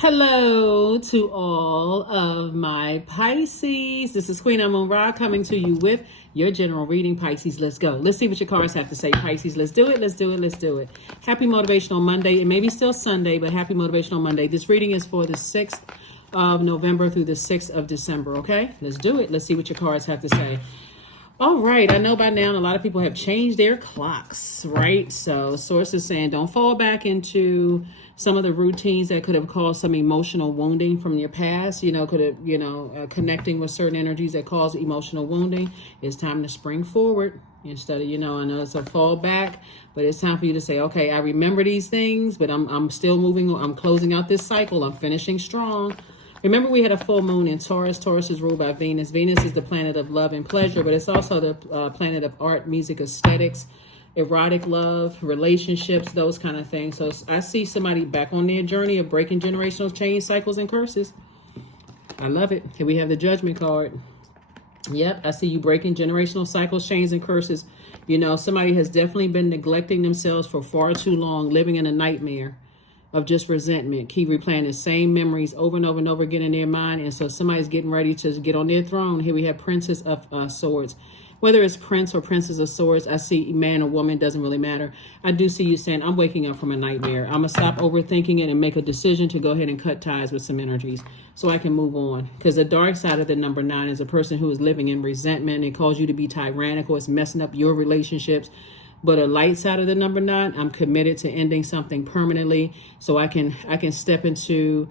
Hello to all of my Pisces. This is Queen Amun Ra coming to you with your general reading. Pisces, let's go. Let's see what your cards have to say. Pisces, let's do it. Let's do it. Let's do it. Happy Motivational Monday. It may be still Sunday, but happy Motivational Monday. This reading is for the 6th of November through the 6th of December. Okay, let's do it. Let's see what your cards have to say. All right, I know by now a lot of people have changed their clocks, right? So sources saying don't fall back into some of the routines that could have caused some emotional wounding from your past, could have, connecting with certain energies that cause emotional wounding. It's time to spring forward instead of, I know it's a fall back, but it's time for you to say, okay, I remember these things, but I'm still moving. I'm closing out this cycle. I'm finishing strong. Remember, we had a full moon in Taurus. Taurus is ruled by Venus. Venus is the planet of love and pleasure, but it's also the planet of art, music, aesthetics, erotic love, relationships, those kind of things. So I see somebody back on their journey of breaking generational chain cycles and curses. I love it. Here we have the Judgment card. Yep, I see you breaking generational cycles, chains, and curses. Somebody has definitely been neglecting themselves for far too long, living in a nightmare of just resentment, keep replaying the same memories over and over and over again in their mind. And so somebody's getting ready to get on their throne. Here we have Princess of Swords. Whether it's Prince or Princess of Swords, I see man or woman, doesn't really matter. I do see you saying, I'm waking up from a nightmare. I'm going to stop overthinking it and make a decision to go ahead and cut ties with some energies so I can move on. Because the dark side of the number 9 is a person who is living in resentment. It calls you to be tyrannical. It's messing up your relationships. But a light side of the number 9, I'm committed to ending something permanently so I can step into,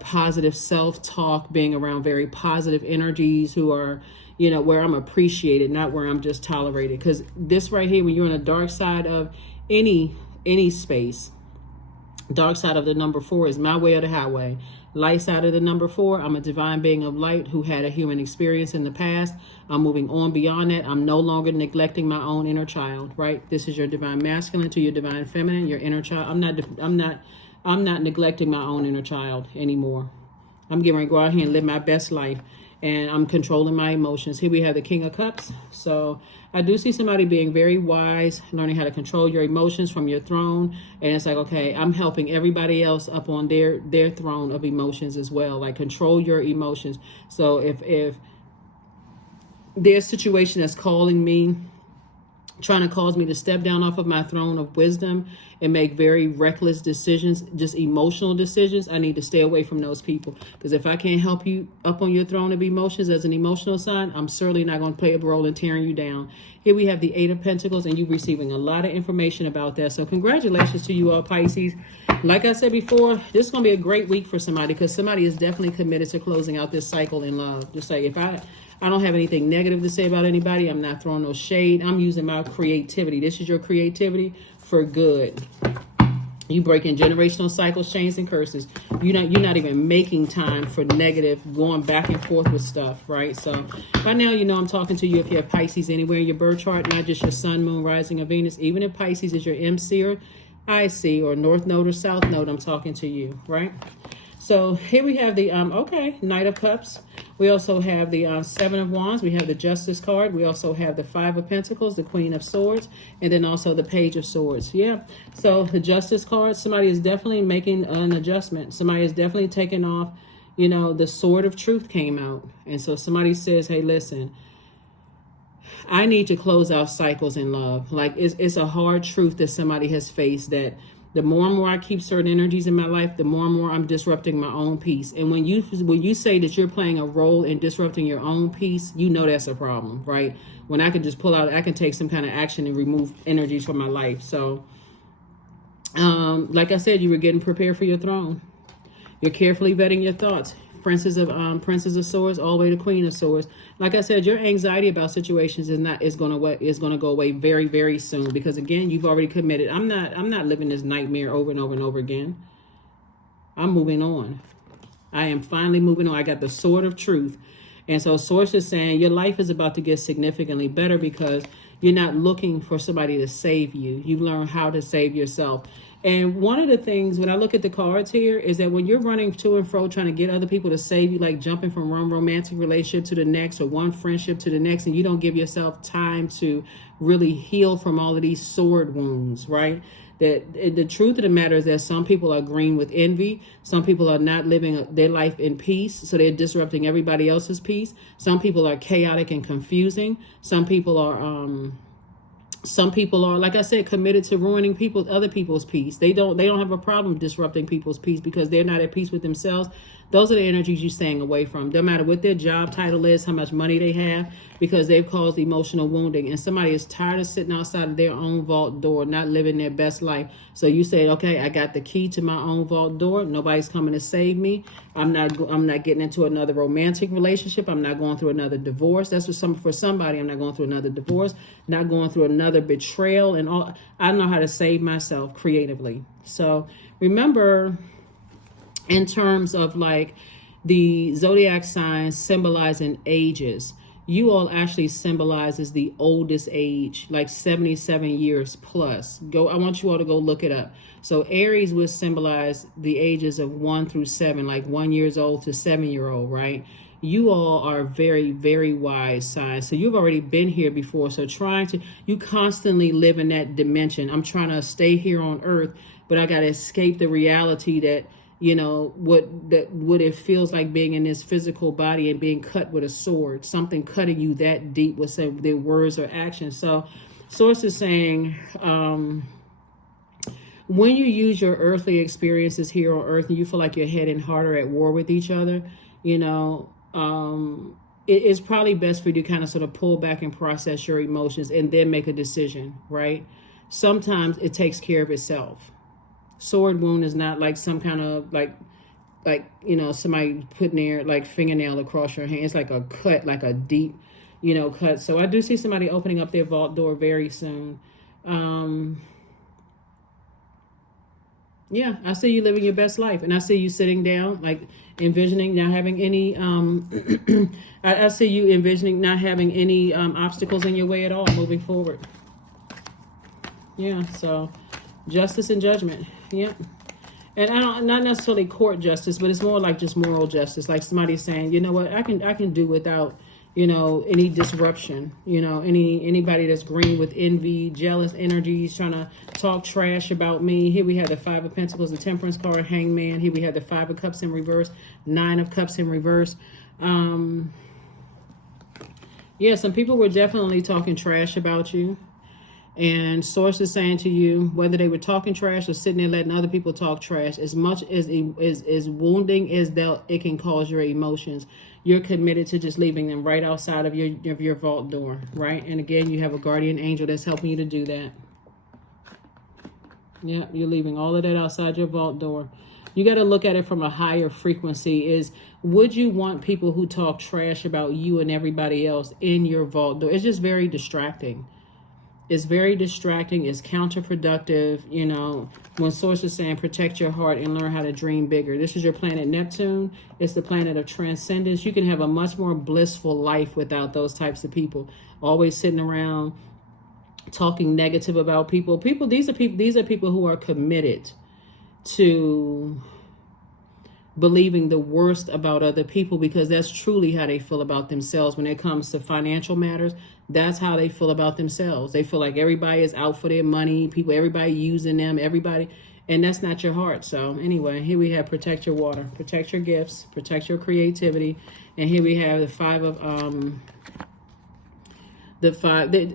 positive self-talk, being around very positive energies who are, where I'm appreciated, not where I'm just tolerated. Because this right here, when you're on the dark side of any space, dark side of the number 4 is my way or the highway. Light side of the number 4, I'm a divine being of light who had a human experience in the past. I'm moving on beyond that. I'm no longer neglecting my own inner child, right? This is your divine masculine to your divine feminine, your inner child. I'm not neglecting my own inner child anymore. I'm getting ready to go out here and live my best life. And I'm controlling my emotions. Here we have the King of Cups. So I do see somebody being very wise, learning how to control your emotions from your throne. And it's like, okay, I'm helping everybody else up on their throne of emotions as well. Like, control your emotions. So if there's a situation that's calling me, trying to cause me to step down off of my throne of wisdom and make very reckless decisions, just emotional decisions, I need to stay away from those people. Because if I can't help you up on your throne of emotions as an emotional sign, I'm certainly not going to play a role in tearing you down. Here we have the 8 of Pentacles, and you're receiving a lot of information about that. So congratulations to you all, Pisces. Like I said before, this is going to be a great week for somebody, because somebody is definitely committed to closing out this cycle in love. Just like, if I don't have anything negative to say about anybody. I'm not throwing no shade. I'm using my creativity. This is your creativity for good. You breaking generational cycles, chains, and curses. You're not even making time for negative, going back and forth with stuff, right? So by now, I'm talking to you if you have Pisces anywhere in your birth chart, not just your sun, moon, rising, or Venus. Even if Pisces is your MC or IC or North Node or South Node, I'm talking to you, right? So here we have the, Knight of Cups. We also have the 7 of Wands. We have the Justice card. We also have the 5 of Pentacles, the Queen of Swords, and then also the Page of Swords. Yeah. So the Justice card, somebody is definitely making an adjustment. Somebody is definitely taking off, the Sword of Truth came out. And so somebody says, hey, listen, I need to close out cycles in love. Like, it's a hard truth that somebody has faced, that the more and more I keep certain energies in my life, the more and more I'm disrupting my own peace. And when you say that you're playing a role in disrupting your own peace, that's a problem, right? When I can just pull out, I can take some kind of action and remove energies from my life. So, like I said, you were getting prepared for your throne. You're carefully vetting your thoughts. Princess of Swords all the way to Queen of Swords. Like I said, your anxiety about situations is going to go away very, very soon, because again, you've already committed. I'm not living this nightmare over and over and over again. I'm moving on. I am finally moving on. I got the Sword of Truth. And so Source is saying your life is about to get significantly better, because you're not looking for somebody to save you. You've learned how to save yourself. And one of the things when I look at the cards here is that when you're running to and fro trying to get other people to save you, like jumping from one romantic relationship to the next or one friendship to the next, and you don't give yourself time to really heal from all of these sword wounds, right? the truth of the matter is that some people are green with envy. Some people are not living their life in peace, so they're disrupting everybody else's peace. Some people are chaotic and confusing. Some people are, like I said, committed to ruining other people's peace. They don't have a problem disrupting people's peace because they're not at peace with themselves. Those are the energies you're staying away from. No matter what their job title is, how much money they have, because they've caused emotional wounding. And somebody is tired of sitting outside of their own vault door, not living their best life. So you say, okay, I got the key to my own vault door. Nobody's coming to save me. I'm not getting into another romantic relationship. I'm not going through another divorce. That's for somebody. I'm not going through another divorce, not going through another betrayal and all. I know how to save myself creatively. So remember, in terms of like the zodiac signs symbolizing ages, you all actually symbolizes the oldest age, like 77 years plus. I want you all to go look it up. So Aries would symbolize the ages of 1 through 7, like 1 year old to 7-year-old, right? You all are very, very wise signs. So you've already been here before. So you constantly live in that dimension. I'm trying to stay here on earth, but I got to escape the reality that, what it feels like being in this physical body and being cut with a sword, something cutting you that deep with their words or actions. So Source is saying, when you use your earthly experiences here on earth and you feel like your head and heart are at war with each other, it's probably best for you to kind of sort of pull back and process your emotions and then make a decision, right? Sometimes it takes care of itself. Sword wound is not like some kind of like somebody putting their like fingernail across your hand. It's like a cut, like a deep cut. So I do see somebody opening up their vault door very soon. Yeah, I see you living your best life, and I see you sitting down, like envisioning not having any I see you envisioning not having any obstacles in your way at all moving forward. Yeah, so justice and judgment. Yeah. And not necessarily court justice, but it's more like just moral justice. Like somebody saying, you know what, I can do without, any disruption, anybody that's green with envy, jealous energies, trying to talk trash about me. Here we have the 5 of Pentacles, the Temperance card, Hangman. Here we have the 5 of Cups in reverse, 9 of Cups in reverse. Yeah, some people were definitely talking trash about you. And Source is saying to you, whether they were talking trash or sitting there letting other people talk trash, as much as wounding as it can cause your emotions, you're committed to just leaving them right outside of your vault door, right? And again, you have a guardian angel that's helping you to do that. Yeah, you're leaving all of that outside your vault door. You got to look at it from a higher frequency. Would you want people who talk trash about you and everybody else in your vault door? It's just very distracting. It's very distracting. It's counterproductive. When Source is saying protect your heart and learn how to dream bigger. This is your planet Neptune. It's the planet of transcendence. You can have a much more blissful life without those types of people. Always sitting around talking negative about people. These are people who are committed to believing the worst about other people, because that's truly how they feel about themselves when it comes to financial matters. That's how they feel about themselves. They feel like everybody is out for their money, everybody using them, and that's not your heart. So anyway, here we have protect your water, protect your gifts, protect your creativity. And here we have the 5 of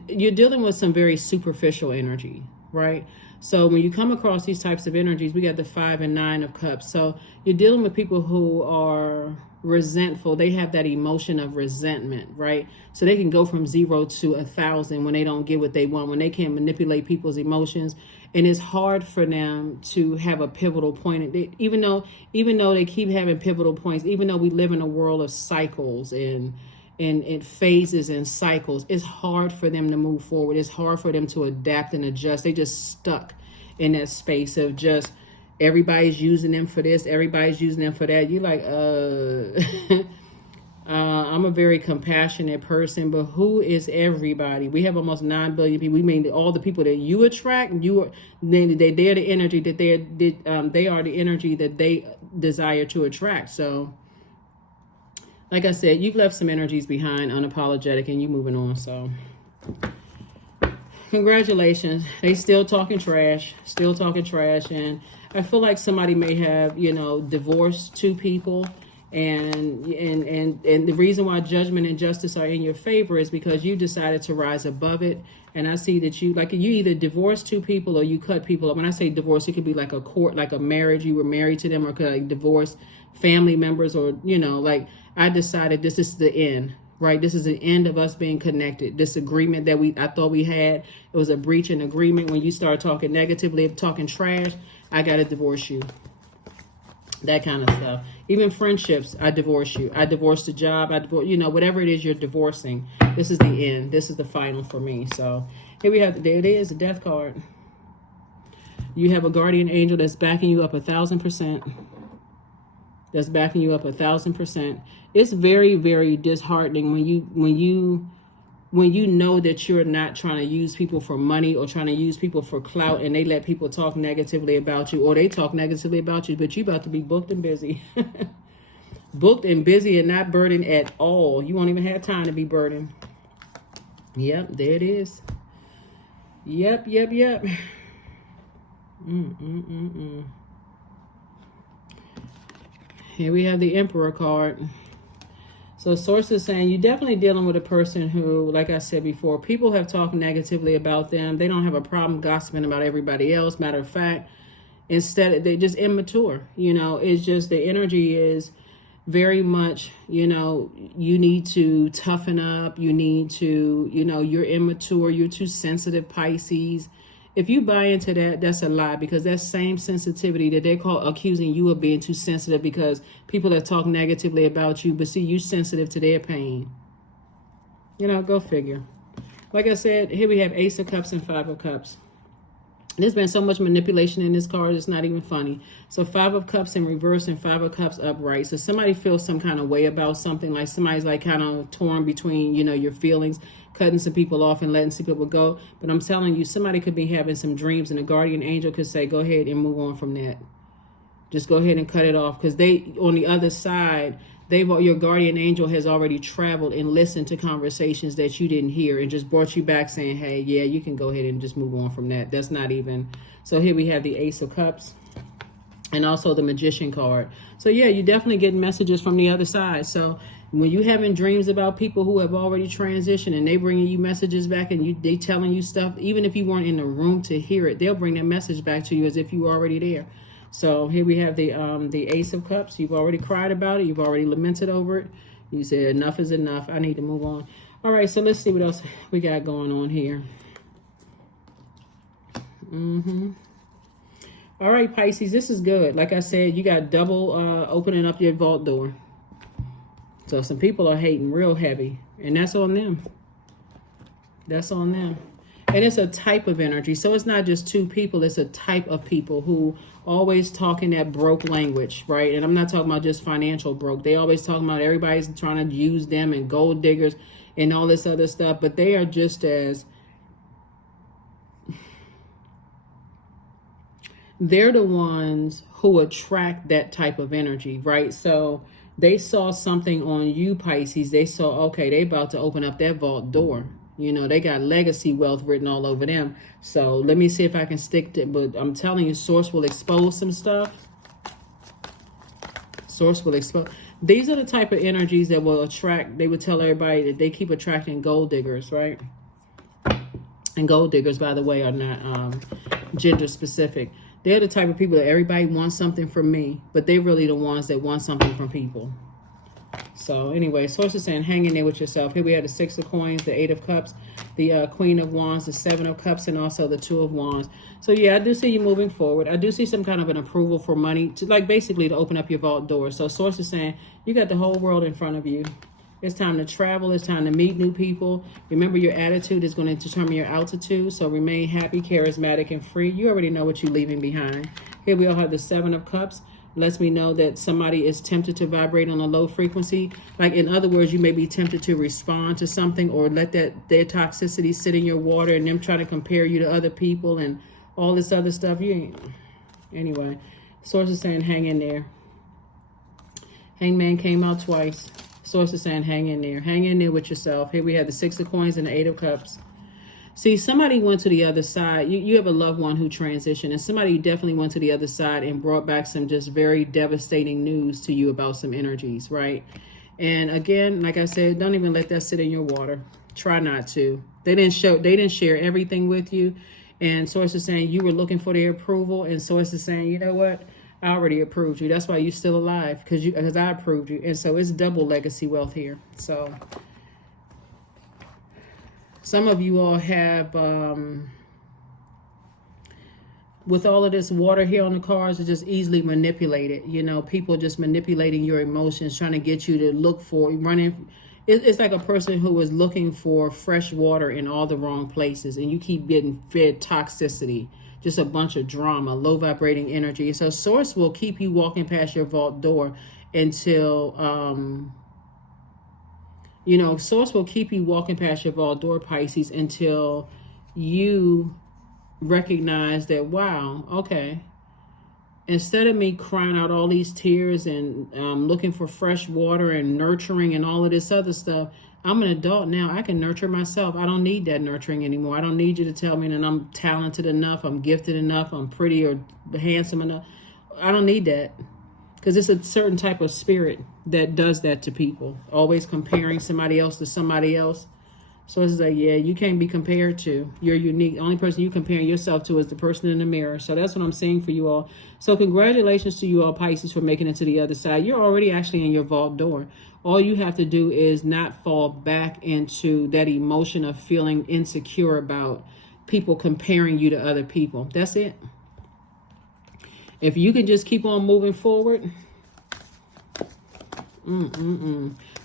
you're dealing with some very superficial energy, right? So when you come across these types of energies, we got the 5 and 9 of Cups. So you're dealing with people who are resentful. They have that emotion of resentment, right? So they can go from 0 to 1,000 when they don't get what they want, when they can't manipulate people's emotions. And it's hard for them to have a pivotal point. Even though they keep having pivotal points, even though we live in a world of cycles and phases and cycles, it's hard for them to move forward. It's hard for them to adapt and adjust. They just stuck in that space of just everybody's using them for this, everybody's using them for that. You're like, I'm a very compassionate person, but who is everybody? We have almost 9 billion people. We mean all the people that you attract, they're the energy that they are the energy that they desire to attract. So like I said, you've left some energies behind, unapologetic, and you're moving on. So Congratulations. They still talking trash. Still talking trash. And I feel like somebody may have, you know, divorced two people. And the reason why judgment and justice are in your favor is because you decided to rise above it. And I see that you either divorce two people or you cut people up. When I say divorce, it could be like a court, like a marriage. You were married to them, or could like divorce family members, or, you know, like I decided this is the end, right? This is the end of us being connected. This agreement that I thought we had, it was a breach in agreement. When you start talking negatively, talking trash, I got to divorce you. That kind of stuff. Even friendships, I divorce you. I divorce the job. I divorce, you know, whatever it is you're divorcing. This is the end. This is the final for me. So here we have, there it is, the death card. You have a guardian angel that's backing you up 1,000%. That's backing you up 1,000%. It's very, very disheartening when you know that you're not trying to use people for money or trying to use people for clout, and they let people talk negatively about you, or they talk negatively about you, but you about to be booked and busy. Booked and busy and not burdened at all. You won't even have time to be burdened. Yep, there it is. Yep. Here we have the Emperor card. So source is saying you're definitely dealing with a person who, like I said before, people have talked negatively about them. They don't have a problem gossiping about everybody else. Matter of fact, instead, they're just immature. You know, it's just the energy is very much, you know, you need to toughen up. You need to, you know, you're immature. You're too sensitive, Pisces. If you buy into that, that's a lie, because that same sensitivity that they call accusing you of being too sensitive because people that talk negatively about you, but see, you sensitive to their pain. You know, go figure. Like I said, here we have Ace of Cups and Five of Cups. There's been so much manipulation in this card, it's not even funny. So Five of Cups in reverse and Five of Cups upright. So somebody feels some kind of way about something, like somebody's like kind of torn between, you know, your feelings, cutting some people off and letting some people go. But I'm telling you, somebody could be having some dreams, and a guardian angel could say, go ahead and move on from that. Just go ahead and cut it off, because they, on the other side, your guardian angel has already traveled and listened to conversations that you didn't hear and just brought you back saying, hey, yeah, you can go ahead and just move on from that. That's not even. So here we have the Ace of Cups and also the Magician card. So yeah, you're definitely getting messages from the other side. So when you having dreams about people who have already transitioned and they bringing you messages back, and they telling you stuff, even if you weren't in the room to hear it, they'll bring that message back to you as if you were already there. So here we have the Ace of Cups. You've already cried about it. You've already lamented over it. You said enough is enough. I need to move on. All right, so let's see what else we got going on here. All right, Pisces, this is good. Like I said, you got double opening up your vault door. So some people are hating real heavy, and that's on them. That's on them. And it's a type of energy. So it's not just two people. It's a type of people who always talking that broke language, right? And I'm not talking about just financial broke. They always talking about everybody's trying to use them and gold diggers and all this other stuff. But they are just as... they're the ones who attract that type of energy, right? So they saw something on you, Pisces. They saw, okay, they about to open up that vault door. You know, they got legacy wealth written all over them. So let me see if I can stick to it. But I'm telling you, Source will expose some stuff. Source will expose. These are the type of energies that will attract. They would tell everybody that they keep attracting gold diggers, right? And gold diggers, by the way, are not gender specific. They're the type of people that everybody wants something from me, but they're really the ones that want something from people. So anyway, Source is saying hang in there with yourself. Here we have the Six of Coins, the Eight of Cups, the Queen of Wands, the Seven of Cups, and also the Two of Wands. So yeah, I do see you moving forward. I do see some kind of an approval for money, to like basically to open up your vault door. So Source is saying you got the whole world in front of you. It's time to travel. It's time to meet new people. Remember, your attitude is going to determine your altitude. So remain happy, charismatic, and free. You already know what you're leaving behind. Here we all have the Seven of Cups. Lets me know that somebody is tempted to vibrate on a low frequency. Like, in other words, you may be tempted to respond to something or let their toxicity sit in your water and them try to compare you to other people and all this other stuff. Anyway, Source is saying hang in there. Hangman came out twice. Source is saying hang in there. Hang in there with yourself. Here we have the Six of Coins and the Eight of Cups. See, somebody went to the other side. You have a loved one who transitioned, and somebody definitely went to the other side and brought back some just very devastating news to you about some energies, right? And again, like I said, don't even let that sit in your water. Try not to. They didn't share everything with you. And Source is saying you were looking for their approval, and Source is saying, you know what? I already approved you. That's why you're still alive, because I approved you. And so it's double legacy wealth here. So some of you all have, with all of this water here on the cards, it's just easily manipulated. You know, people just manipulating your emotions, trying to get you to look for, running. It's like a person who is looking for fresh water in all the wrong places, and you keep getting fed toxicity, just a bunch of drama, low vibrating energy. So Source will keep you walking past your vault door until, you know, Source will keep you walking past your vault door, Pisces, until you recognize that, wow, okay, instead of me crying out all these tears and looking for fresh water and nurturing and all of this other stuff, I'm an adult now. I can nurture myself. I don't need that nurturing anymore. I don't need you to tell me that I'm talented enough, I'm gifted enough, I'm pretty or handsome enough. I don't need that, because it's a certain type of spirit that does that to people, always comparing somebody else to somebody else. So it's like, yeah, you can't be compared to. You're unique. The only person you comparing yourself to is the person in the mirror. So that's what I'm saying for you all. So congratulations to you all, Pisces, for making it to the other side. You're already actually in your vault door. All you have to do is not fall back into that emotion of feeling insecure about people comparing you to other people. That's it. If you can just keep on moving forward,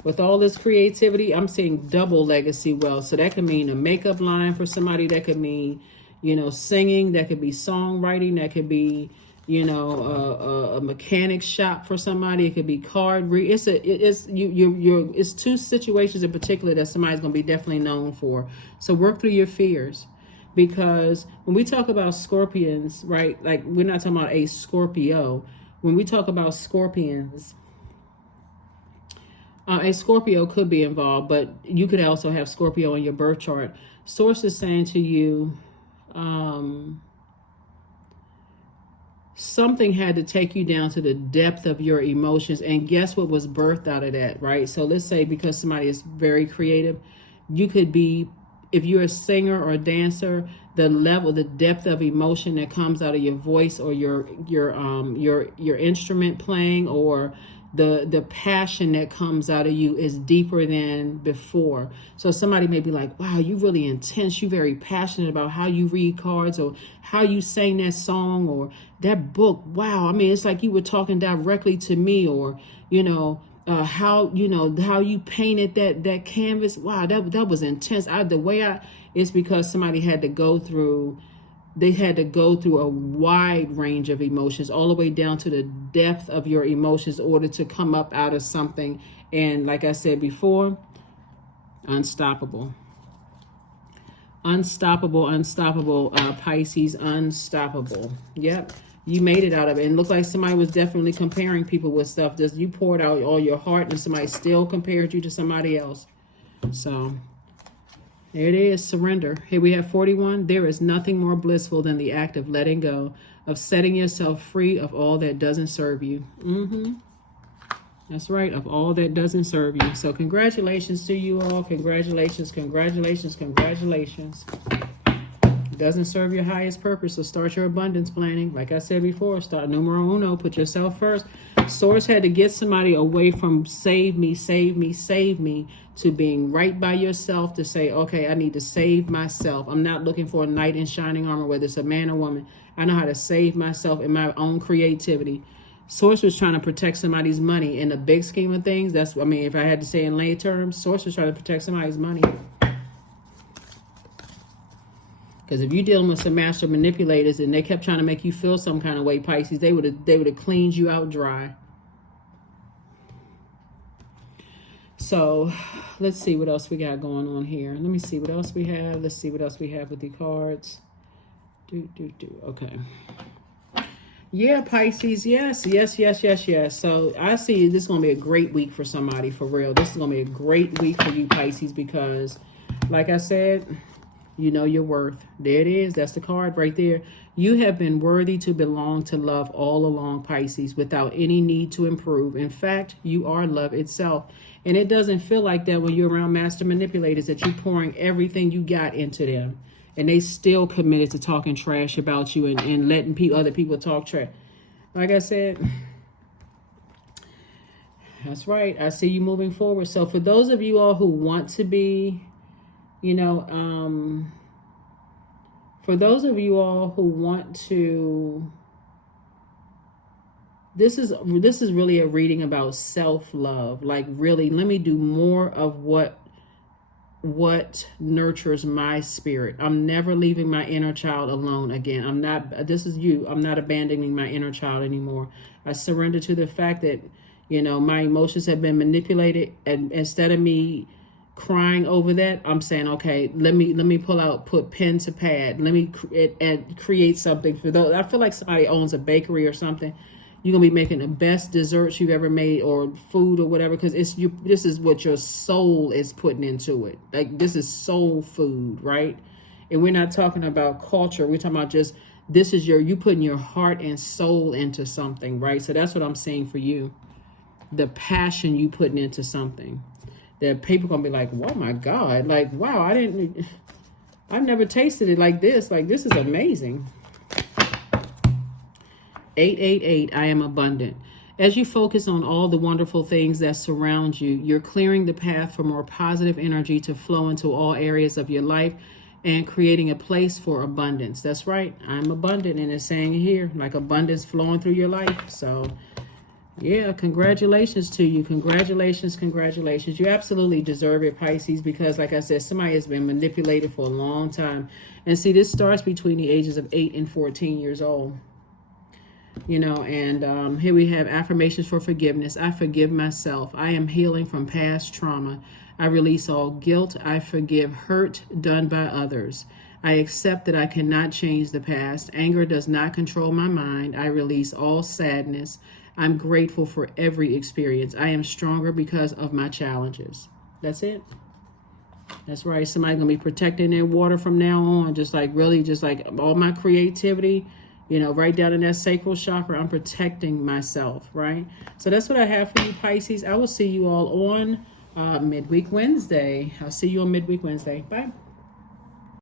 with all this creativity, I'm seeing double legacy wealth. So that could mean a makeup line for somebody. That could mean, you know, singing. That could be songwriting. That could be, you know, a mechanic shop for somebody. It could be card read. It's two situations in particular that somebody's going to be definitely known for. So work through your fears, because when we talk about scorpions, right? Like, we're not talking about a Scorpio. When we talk about scorpions, a Scorpio could be involved, but you could also have Scorpio in your birth chart. Source is saying to you, something had to take you down to the depth of your emotions. And guess what was birthed out of that, right? So let's say, because somebody is very creative, you could be, if you're a singer or a dancer, the depth of emotion that comes out of your voice or your instrument playing, or the passion that comes out of you is deeper than before. So somebody may be like, wow, you really intense. You very passionate about how you read cards, or how you sang that song, or that book. Wow. I mean, it's like you were talking directly to me, or, you know, how you painted that canvas. Wow, that was intense. It's because somebody had to go through a wide range of emotions, all the way down to the depth of your emotions, in order to come up out of something. And like I said before, unstoppable, Pisces, unstoppable. Yep. You made it out of it. And it looked like somebody was definitely comparing people with stuff. Just, you poured out all your heart, and somebody still compared you to somebody else. So there it is, surrender. Here we have 41. There is nothing more blissful than the act of letting go, of setting yourself free of all that doesn't serve you. That's right, of all that doesn't serve you. So congratulations to you all. Congratulations, congratulations, congratulations. It doesn't serve your highest purpose, so start your abundance planning. Like I said before, start numero uno, put yourself first. Source had to get somebody away from save me, save me, save me, to being right by yourself, to say, okay, I need to save myself. I'm not looking for a knight in shining armor, whether it's a man or woman. I know how to save myself in my own creativity. Source was trying to protect somebody's money. In the big scheme of things, if I had to say in lay terms, Source was trying to protect somebody's money. Because if you're dealing with some master manipulators and they kept trying to make you feel some kind of way, Pisces, they would have cleaned you out dry. So let's see what else we got going on here. Let me see what else we have. Let's see what else we have with the cards. Okay. Yeah, Pisces. Yes. So I see this is going to be a great week for somebody, for real. This is going to be a great week for you, Pisces, because like I said, You know your worth. There it is. That's the card right there. You have been worthy to belong to love all along, Pisces, without any need to improve. In fact, you are love itself. And it doesn't feel like that when you're around master manipulators, that you're pouring everything you got into them. And they still committed to talking trash about you and letting other people talk trash. Like I said, that's right. I see you moving forward. So for those of you all who want to be, you know, for those of you all who want to, this is really a reading about self-love. Like, really, let me do more of what nurtures my spirit. I'm never leaving my inner child alone again. I'm not abandoning my inner child anymore. I surrender to the fact that, you know, my emotions have been manipulated, and instead of me crying over that, I'm saying, okay, let me put pen to pad. Let me create something for those. I feel like somebody owns a bakery or something. You're gonna be making the best desserts you've ever made, or food or whatever, because this is what your soul is putting into it. Like, this is soul food, right? And we're not talking about culture. We're talking about just, this is you putting your heart and soul into something, right? So that's what I'm saying for you. The passion you putting into something. That people gonna be like, oh my God, like, wow, I've never tasted it like this. Like, this is amazing. 888, I am abundant. As you focus on all the wonderful things that surround you, you're clearing the path for more positive energy to flow into all areas of your life and creating a place for abundance. That's right. I'm abundant, and it's saying here, like, abundance flowing through your life. So, yeah, congratulations to you. Congratulations, congratulations. You absolutely deserve it, Pisces, because, like I said, somebody has been manipulated for a long time. And see, this starts between the ages of 8 and 14 years old. You know, and here we have affirmations for forgiveness. I forgive myself. I am healing from past trauma. I release all guilt. I forgive hurt done by others. I accept that I cannot change the past. Anger does not control my mind. I release all sadness. I'm grateful for every experience. I am stronger because of my challenges. That's it. That's right. Somebody's going to be protecting their water from now on. Just like, really, just like all my creativity, you know, right down in that sacral chakra, I'm protecting myself, right? So that's what I have for you, Pisces. I will see you all on Midweek Wednesday. I'll see you on Midweek Wednesday. Bye.